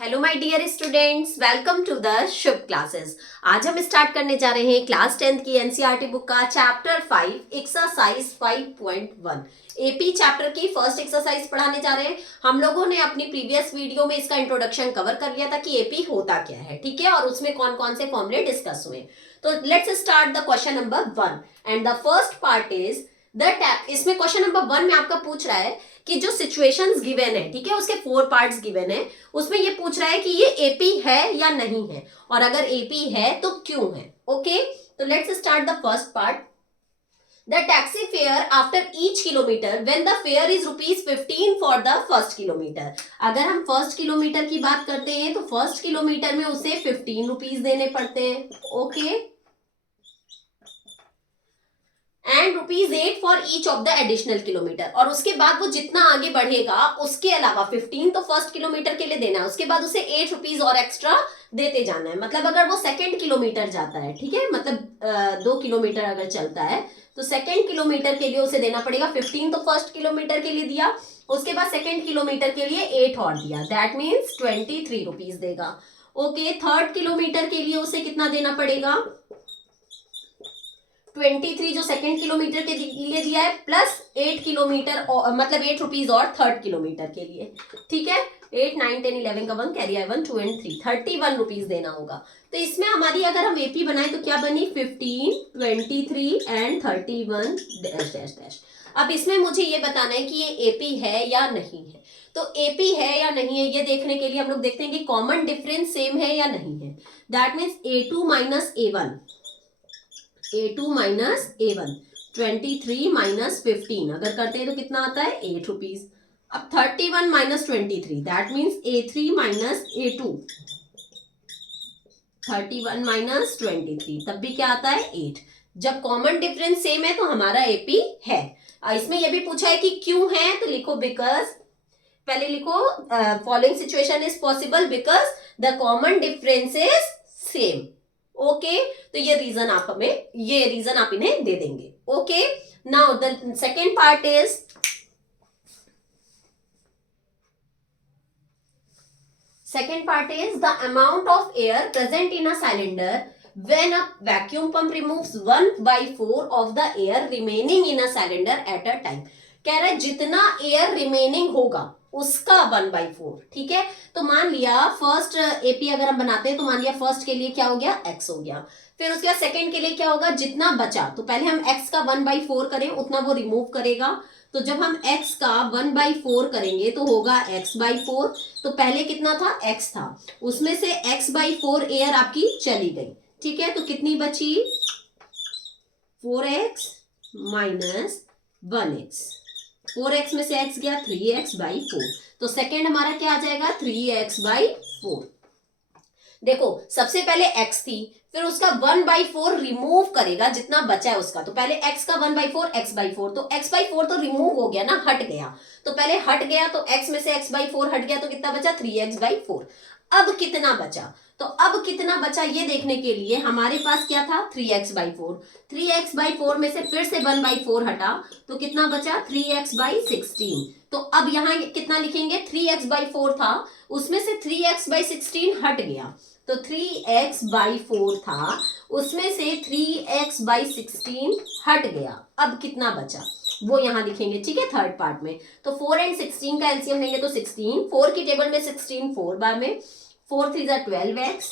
Hello my dear students, welcome to the Shubh classes. आज हम start करने जा रहे हैं क्लास 10th की एनसीईआरटी बुक का चैप्टर 5 एक्सरसाइज 5.1 एपी चैप्टर की फर्स्ट एक्सरसाइज पढ़ाने जा रहे हैं। हम लोगों ने अपनी प्रीवियस वीडियो में इसका इंट्रोडक्शन कवर कर लिया था कि एपी होता क्या है, ठीक है, और उसमें कौन कौन से फॉर्मूले डिस्कस हुए। तो let's start the question number 1 and the first part is the tap. इसमें क्वेश्चन नंबर 1 में आपका पूछ रहा है कि जो सिचुएशंस गिवन है, ठीक है, उसके 4 पार्ट्स गिवन है, उसमें ये पूछ रहा है कि ये एपी है या नहीं है, और अगर एपी है तो क्यों है। ओके, तो let's start the first part. The taxi fare after each kilometre when the fair is ₹15 for the first kilometre. अगर हम फर्स्ट किलोमीटर की बात करते हैं तो फर्स्ट किलोमीटर में उसे ₹15 देने पड़ते हैं। Okay, and ₹8 for each of the additional kilometre, और उसके बाद वो जितना आगे बढ़ेगा उसके अलावा 15 तो फर्स्ट किलोमीटर के लिए देना है, उसके बाद उसे ₹8 और एक्स्ट्रा देते जाना है। मतलब अगर वो सेकेंड किलोमीटर जाता है, ठीक है, मतलब 2 किलोमीटर अगर चलता है तो सेकेंड किलोमीटर के लिए उसे देना पड़ेगा 15 तो फर्स्ट किलोमीटर के लिए दिया, उसके बाद सेकेंड किलोमीटर के लिए 8 और दिया, दैट मीन्स ₹23 देगा। ओके, थर्ड किलोमीटर के लिए उसे कितना देना पड़ेगा? 23 जो सेकेंड किलोमीटर के लिए दिया है, प्लस 8 किलोमीटर मतलब ₹8 और थर्ड किलोमीटर के लिए, ठीक है। 8, 9, 10, 11 का 1 कैरी आई 1, 2 एंड 3, ₹31 देना होगा। तो इसमें हमारी अगर हम एपी बनाए तो क्या बनी? 15, 23 एंड 31 डैश डैश डैश। अब इसमें मुझे ये बताना है कि ये एपी है या नहीं है। तो एपी है या नहीं है ये देखने के लिए हम लोग देखते हैं कि कॉमन डिफरेंस सेम है या नहीं है। That means A2 minus A1, A2 minus A1, 23 minus 15 अगर करते हैं तो कितना आता है? ₹8। अब 31 minus 23, that means A3 minus A2, 31 minus 23, तब भी क्या आता है? 8। जब कॉमन डिफरेंस सेम है तो हमारा एपी है। इसमें यह भी पूछा है कि क्यों है, तो लिखो बिकॉज, पहले लिखो following situation is possible because the common difference is same. Okay, तो ये रीजन आप इन्हें दे देंगे। Okay, now the second part is the amount of air present in a cylinder when a vacuum pump removes 1/4 of the air remaining in a cylinder at a time। कह रहा है जितना air remaining होगा उसका 1/4, ठीक है। तो मान लिया फर्स्ट एपी अगर हम बनाते हैं तो मान लिया फर्स्ट के लिए क्या हो गया? x हो गया। फिर उसके बाद सेकंड के लिए क्या होगा? जितना बचा, तो पहले हम x का 1/4 करें उतना वो रिमूव करेगा। तो जब हम x का 1/4 करेंगे तो होगा x/4। तो पहले कितना था? x था, उसमें से x/4 एयर आपकी चली गई, ठीक है। तो कितनी बची? 4x माइनस 1x, 4x में से x गया, 3x/4। तो सेकेंड हमारा क्या आ जाएगा? 3x/4। देखो सबसे पहले x थी, फिर उसका 1/4 रिमूव करेगा जितना बचा है उसका। तो पहले x का 1/4 x/4, तो x/4 तो रिमूव हो गया ना, हट गया। तो पहले हट गया तो x में से x/4 हट गया तो कितना बचा? 3x/4। अब कितना बचा? तो अब कितना बचा ये देखने के लिए हमारे पास क्या था? 3x/4। 3x/4 में से फिर से 1/4 हटा तो कितना बचा? 3x/16। तो अब यहां कितना लिखेंगे? 3x/4 था, उसमें से 3x/16 हट गया, तो 3x/4 था, उसमें से 3x/16 हट गया। अब कितना बचा वो यहां लिखेंगे, ठीक है, थर्ड पार्ट में। तो 4 एंड 16 का एलसीएम लेंगे तो 16, 4 की टेबल में 16 4 बार में, 4 3 12x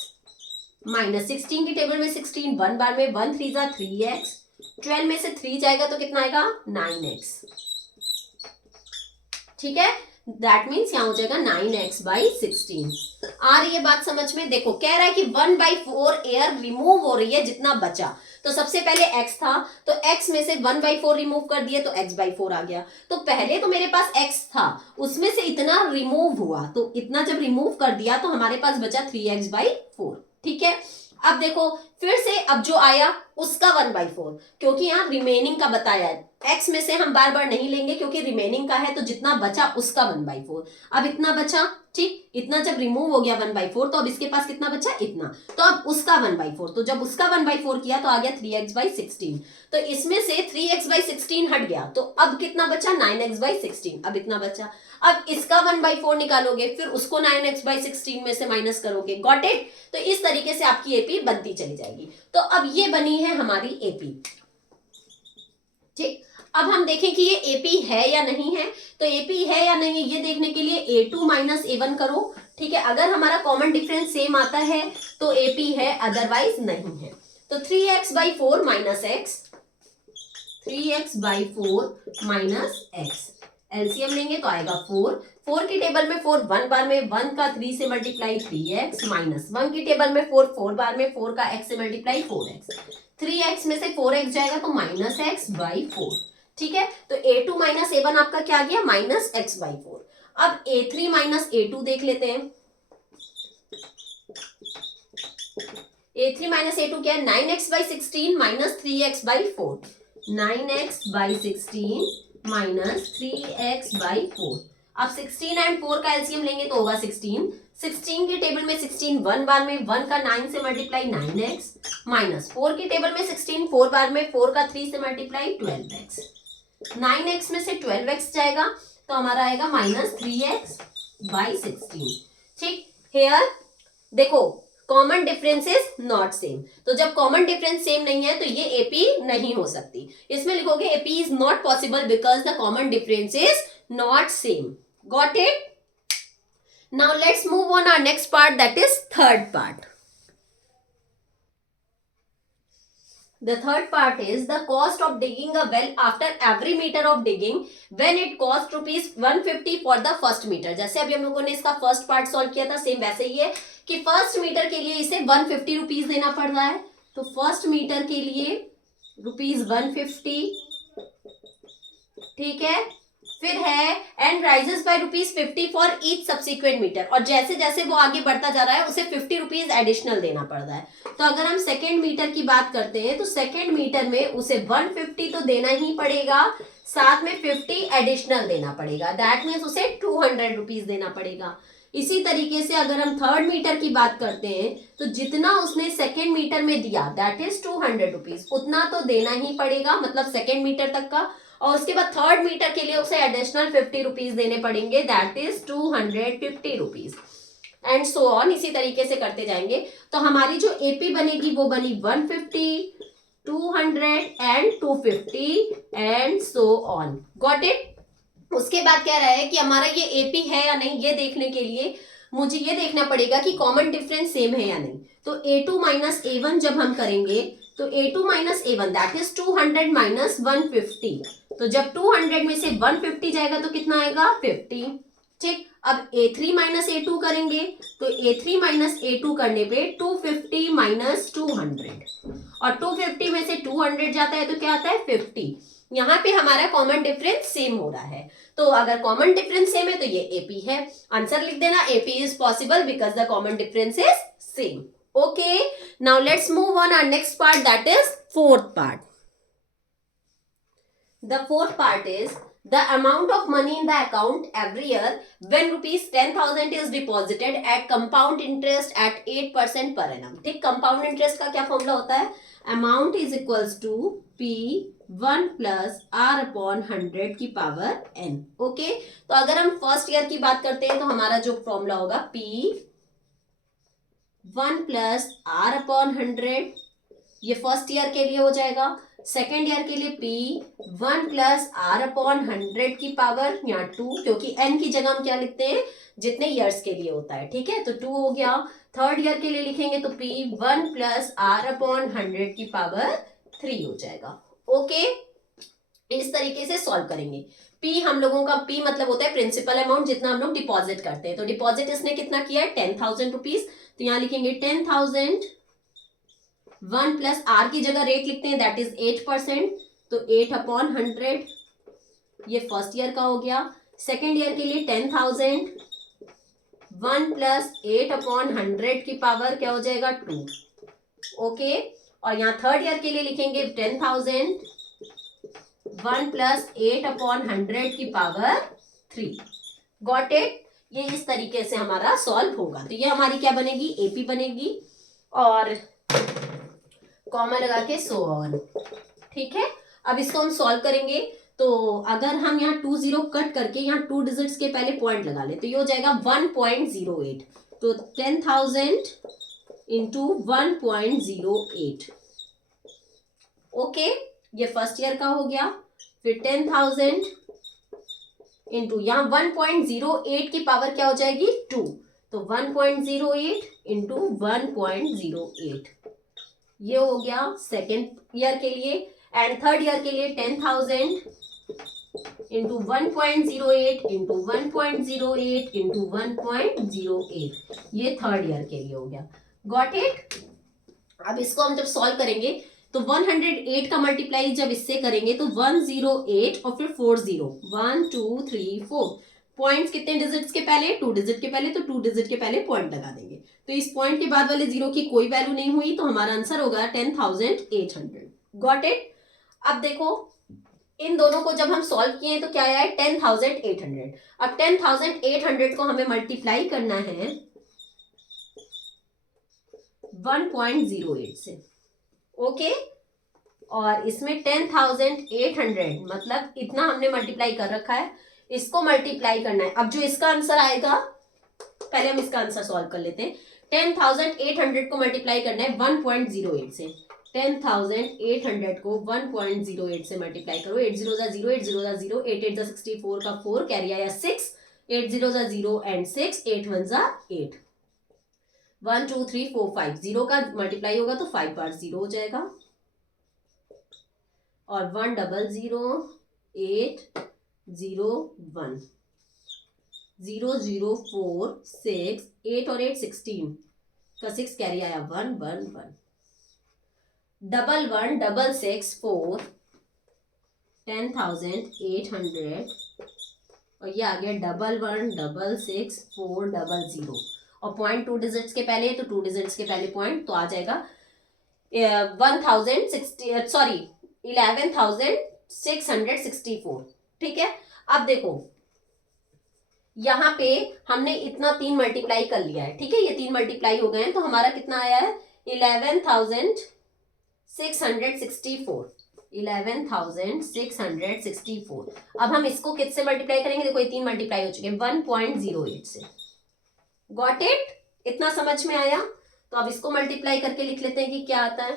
माइनस 16 की टेबल में 16 1 बार में, 1 3 3x, 12 में से 3 जाएगा तो कितना आएगा? 9x, ठीक है। दैट मीन्स यहां हो जाएगा 9x/16। आ रही है बात समझ में? देखो कह रहा है कि 1/4 एयर रिमूव हो रही है जितना बचा। तो सबसे पहले x था, तो x में से 1/4 रिमूव कर दिए तो x/4 आ गया। तो पहले तो मेरे पास x था, उसमें से इतना रिमूव हुआ, तो इतना जब रिमूव कर दिया तो हमारे पास बचा 3x/4, ठीक है। अब देखो फिर से अब जो आया उसका 1/4, क्योंकि यहाँ रिमेनिंग का बताया है, x में से हम बार बार नहीं लेंगे क्योंकि रिमेनिंग का है, तो जितना बचा उसका 1/4। अब इतना बचा, ठीक, इतना जब रिमूव हो गया 1/4, तो अब इसके पास कितना बचा, इतना, तो अब उसका 1/4, तो जब उसका 1/4 किया तो आ गया 3x/16। तो इसमें से 3x/16 हट गया, तो अब कितना बचा, 9x/16, अब इतना बचा। अब इसका 1/4 निकालोगे, फिर उसको 9x/16 में से माइनस करोगे, गॉट इट। तो इस तरीके से आपकी एपी बनती चली जाएगी। तो अब ये बनी है हमारी एपी, ठीक। अब हम देखें कि ये एपी है या नहीं है। तो एपी है या नहीं ये देखने के लिए a2 माइनस a1 करो, ठीक है। अगर हमारा कॉमन डिफरेंस सेम आता है तो एपी है, अदरवाइज नहीं है। तो 3x/4 minus x, 3x/4 minus x, LCM लेंगे तो आएगा 4। 4 की टेबल में 4 1 बार में, 1 का 3 से मल्टीप्लाई 3x, माइनस 1 की टेबल में 4 4 बार में, 4 का x से मल्टीप्लाई 4x, 3x में से 4x जाएगा तो माइनस x/4, ठीक है। तो a2 माइनस a1 आपका क्या आ गया, माइनस x/4। अब a3 माइनस a2 देख लेते हैं। a3 माइनस a2 क्या है, 9x/16 minus 3x/4, 9x/16 minus 3x/4। अब 16 एंड 4 का एलसीएम लेंगे तो होगा 16। 16 की टेबल में 16 1 बार में, 1 का 9 से मल्टीप्लाई 9x, माइनस 4 की टेबल में 16 4 बार में, 4 का 3 से मल्टीप्लाई 12x, 9x में से 12x जाएगा तो हमारा आएगा माइनस 3x/16, ठीक। हेयर देखो common difference is not same, तो जब कॉमन डिफरेंस सेम नहीं है तो ये एपी नहीं हो सकती। इसमें लिखोगे AP is not possible because the common difference is not same, got it. Now let's move on our next part, that is third part. The third part is the cost of digging a well after every meter of digging when it cost rupees 150 for the first meter। जैसे अभी हम लोगों ने इसका first part solve किया था, same वैसे ही है कि फर्स्ट मीटर के लिए इसे 150 रुपीज देना पड़ रहा है। तो फर्स्ट मीटर के लिए रुपीज 150, ठीक है। फिर है and rises by rupees 50 for each subsequent metre, और जैसे जैसे वो आगे बढ़ता जा रहा है उसे 50 रुपीज एडिशनल देना पड़ रहा है। तो अगर हम सेकेंड मीटर की बात करते हैं तो सेकेंड मीटर में उसे 150 तो देना ही पड़ेगा, साथ में 50 एडिशनल देना पड़ेगा, दैट मीन्स उसे 200 रुपीज देना पड़ेगा। इसी तरीके से अगर हम थर्ड मीटर की बात करते हैं तो जितना उसने सेकेंड मीटर में दिया दैट इज 200 रुपीज, उतना तो देना ही पड़ेगा, मतलब सेकेंड मीटर तक का। और उसके बाद थर्ड मीटर के लिए उसे एडिशनल 50 रुपीज देने पड़ेंगे, that is 250 rupees, and so on, इसी तरीके से करते जाएंगे। तो हमारी जो एपी बनेगी वो बनी 150, 200 and 250 and so on, got it. उसके बाद कह रहा है कि हमारा ये एपी है या नहीं, ये देखने के लिए मुझे ये देखना पड़ेगा कि कॉमन डिफरेंस सेम है या नहीं। तो a2 माइनस a1 जब हम करेंगे तो a2 minus a1 that is 200 minus 150, तो जब 200 में से 150 जाएगा तो कितना आएगा 50, ठीक। अब a3 माइनस a2 करेंगे तो a3 माइनस a2 करने पे 250 माइनस 200, और 250 में से 200 जाता है तो क्या आता है 50। यहाँ पे हमारा कॉमन डिफरेंस सेम हो रहा है, तो अगर कॉमन डिफरेंस सेम है तो ये एपी है। आंसर लिख देना, AP is possible because the common difference is same. Okay, now let's move on our next part, that is fourth part. The fourth part is the amount of money in the account every year when rupees 10,000 is deposited at compound interest at 8% per annum, ठीक। compound interest का क्या formula होता है, amount is equals to P1 plus R upon 100 की power n, okay. तो अगर हम first year की बात करते हैं तो हमारा जो फॉर्मूला होगा P1 plus R upon 100, ये फर्स्ट ईयर के लिए हो जाएगा। सेकेंड ईयर के लिए P1 प्लस R अपॉन 100 की पावर या 2, क्योंकि n की जगह हम क्या लिखते हैं, जितने ईयर्स के लिए होता है, ठीक है, तो 2 हो गया। थर्ड ईयर के लिए लिखेंगे तो P1 प्लस R अपॉन 100 की पावर 3 हो जाएगा, ओके। इस तरीके से सॉल्व करेंगे। P हम लोगों का P मतलब होता है प्रिंसिपल अमाउंट, जितना हम लोग डिपॉजिट करते हैं। तो डिपॉजिट इसने कितना किया है 10,000 रुपीज, तो यहाँ लिखेंगे 10,000, 1 प्लस आर की जगह रेट लिखते हैं दैट इज 8%, तो 8 अपॉन 100, ये फर्स्ट ईयर का हो गया। सेकेंड ईयर के लिए 10,000, 1 प्लस 8 अपॉन 100 की पावर क्या हो जाएगा 2, ओके। और यहाँ थर्ड ईयर के लिए लिखेंगे 10,000 1 प्लस 8/100 की पावर 3। Got it. ये इस तरीके से हमारा सॉल्व होगा। तो ये हमारी क्या बनेगी, एपी बनेगी और कॉमा लगा के सो ऑन। ठीक है, अब इसको हम सॉल्व करेंगे। तो अगर हम यहाँ 20 कट करके यहाँ 2 डिजिट्स के पहले पॉइंट लगा ले तो ये हो जाएगा 1.08। तो 10,000 इंटू 1.08। ओके, ये फर्स्ट ईयर का हो गया। फिर 10,000 इंटू यहाँ 1.08 की पावर क्या हो जाएगी 2। तो 1.08 इंटू 1.08 ये हो गया सेकेंड ईयर के लिए। एंड थर्ड ईयर के लिए 10,000 इंटू 1.08 इंटू 1.08 इंटू 1.08 ये थर्ड ईयर के लिए हो गया। Got it. अब इसको हम जब सॉल्व करेंगे तो 108 का मल्टीप्लाई जब इससे करेंगे तो 108 और फिर 40 1 2 3 4 पॉइंट्स कितने डिजिट्स के पहले, 2 डिजिट के पहले, तो 2 डिजिट के पहले पॉइंट लगा देंगे। तो इस पॉइंट के बाद वाले जीरो की कोई वैल्यू नहीं हुई तो हमारा आंसर होगा 10,800। Got it. अब देखो इन दोनों को जब हम सॉल्व किए तो क्या आया है 10,800। अब 10,800 को हमें मल्टीप्लाई करना है 1.08 से। ओके, और इसमें 10,800 मतलब इतना हमने मल्टीप्लाई कर रखा है, इसको मल्टीप्लाई करना है। अब जो इसका आंसर आएगा, पहले हम इसका आंसर सॉल्व कर लेते हैं। 10,800 को मल्टीप्लाई करना है 1.08 से। 10,800 को 1.08 से मल्टीप्लाई करो। 8 0 0, 8 0 0, 8 8 64 का 4 कैरी आया 6, 8 0 0 एंड 6, 8 1 8, 1 2 3 4 5 जीरो का मल्टीप्लाई होगा तो 5 बार 0 हो जाएगा और 1 0 0 8 0 1 0 0 4 6 8 और 8 16 का 6 कैरी आया 1 1 1 1 1 6 6 4 10,800 और ये आ गया 1 1 6 6 4 0 और पॉइंट 2 डिजिट्स के पहले तो 2 डिजिट्स के पहले पॉइंट तो आ जाएगा 11,664। ठीक है, अब देखो यहाँ पे हमने इतना 3 मल्टीप्लाई कर लिया है। ठीक है, ये 3 मल्टीप्लाई हो गए हैं तो हमारा कितना आया है 11,664। 11,664। अब हम इसको किससे मल्टीप्लाई करेंगे, देखो ये 3 मल्टीप्लाई हो चुके हैं 1.08 से। Got it. इतना समझ में आया। तो अब इसको मल्टीप्लाई करके लिख लेते हैं कि क्या आता है।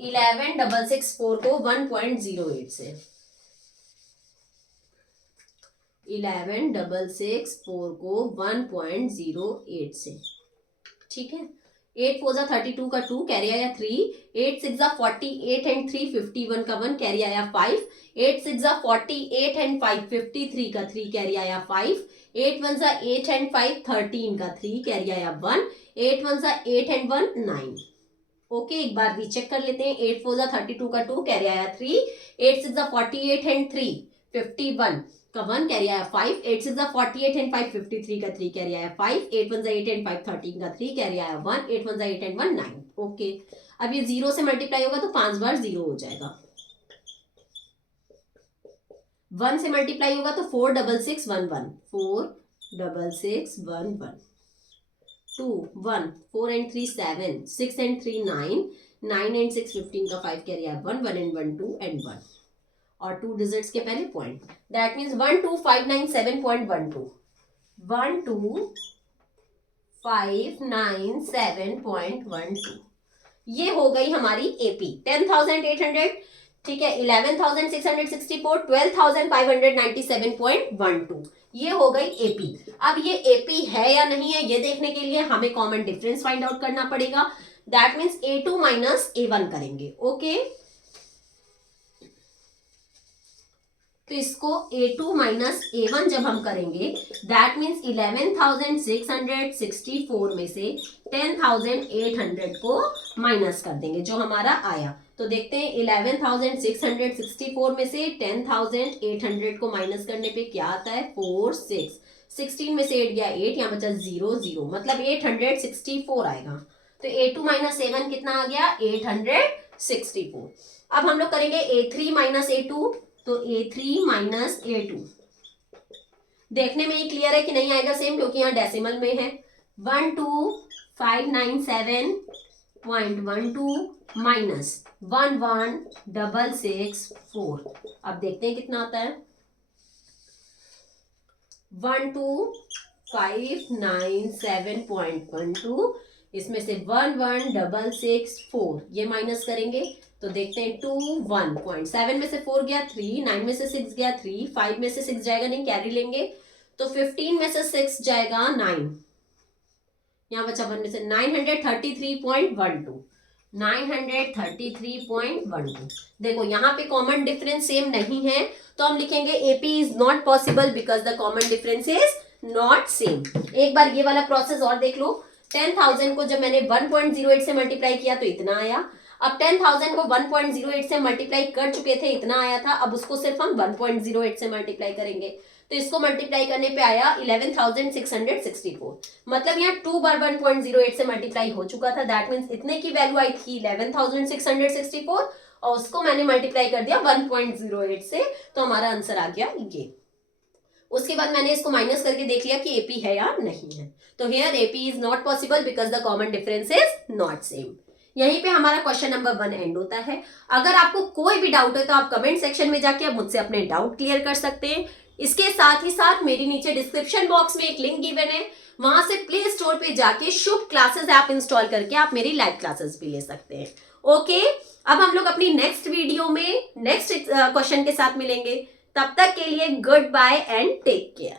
इलेवन 664 को 1.08 से, 11,664 को 1.08 से। ठीक है, 8 4 32 का 2 कैरी आया 3, 8 6 48 एंड 3 51 का 1 कैरी आया 5, 8 6 48 एंड 5 53 का 3 कैरी आया 5, 8 1 8 एंड 5 13 का 3 कैरी आया 1, 8 1 8 एंड 1 9। ओके, एक बार रीचेक कर लेते हैं। 8 4 32 का 2 कैरी आया 3, 8 6 48 एंड 3 51 का 1 कैरी आया 5, 8 6 48 एंड 5 53 का 3 कैरी आया 5, 8 1 8 एंड 5 13 का 3 कैरी आया 1, 8 1 8 एंड 1 9। ओके, अब ये 0 से मल्टीप्लाई होगा तो 5 बार 0 हो जाएगा। 1 से मल्टीप्लाई होगा तो 4 6 6 1 1, 4 6 6 1 1, 2 1 4 and 3 7, 6 and 3 9, 9 and 6 15 का 5 कैरी आया 1 1 and 1 2 and 1 और 2 डिजिट्स के पहले पॉइंट। दैट मीन्स 12,597.12, 12,597.12 ये हो गई हमारी एपी। 10,800, ठीक है, 11,664, 12,597.12 ये हो गई एपी। अब ये एपी है या नहीं है ये देखने के लिए हमें कॉमन डिफरेंस फाइंड आउट करना पड़ेगा। That means A2 minus A1 करेंगे। ओके, तो इसको A2 माइनस A1 जब हम करेंगे दैट मीन्स 11,664 में से 10,800 को माइनस कर देंगे जो हमारा आया। तो देखते हैं 11,664 में से 10,800 को माइनस करने पे क्या आता है 4 6 16 में से 8 गया 8, यहाँ बचा 0 0, मतलब 864 आएगा। तो A2 माइनस A1 कितना आ गया? 864। अब हम लोग करेंगे A3 माइनस A2, तो A3 माइनस A2 देखने में ही क्लियर है कि नहीं आएगा सेम, क्योंकि यहाँ डेसिमल में है। 12597.12 माइनस 11664। अब देखते हैं कितना आता है। 12597.12, इसमें से 11664 ये माइनस करेंगे तो देखते हैं 2 1 7 में से 4 गया 3, 9 में से 6 गया 3, 5 में से 6 जाएगा नहीं, कैरी लेंगे तो 15 में से 6 जाएगा 9, यहाँ बचा 1 में से 933.12, 933.12। देखो यहाँ पे कॉमन डिफरेंस सेम नहीं है, तो हम लिखेंगे AP is not possible because the common difference is not same. एक बार ये वाला प्रोसेस और देख लो। 10,000 को जब मैंने 1.08 से मल्टीप्लाई किया तो इतना आया। अब 10,000 को 1.08 से मल्टीप्लाई कर चुके थे, इतना आया था। अब उसको सिर्फ हम 1.08 से मल्टीप्लाई करेंगे, तो इसको मल्टीप्लाई करने पे आया 11,664। मतलब यहाँ 2 बार 1.08 से मल्टीप्लाई हो चुका था। दैट मीन्स इतने की वैल्यू आई थी 11,664 और उसको मैंने मल्टीप्लाई कर दिया 1.08 से, तो हमारा आंसर आ गया ये। उसके बाद मैंने इसको माइनस करके देख लिया कि AP है या नहीं है। तो here AP is not possible because the common difference is not same. यहीं पे हमारा क्वेश्चन नंबर 1 एंड होता है। अगर आपको कोई भी डाउट है तो आप कमेंट सेक्शन में जाके आप मुझसे अपने डाउट क्लियर कर सकते हैं। इसके साथ ही साथ मेरे नीचे डिस्क्रिप्शन बॉक्स में एक लिंक गिवन है, वहां से प्ले स्टोर पे जाके शुभ क्लासेस ऐप इंस्टॉल करके आप मेरी लाइव क्लासेस भी ले सकते हैं। ओके, अब हम लोग अपनी नेक्स्ट वीडियो में नेक्स्ट क्वेश्चन के साथ मिलेंगे। तब तक के लिए good bye and take care.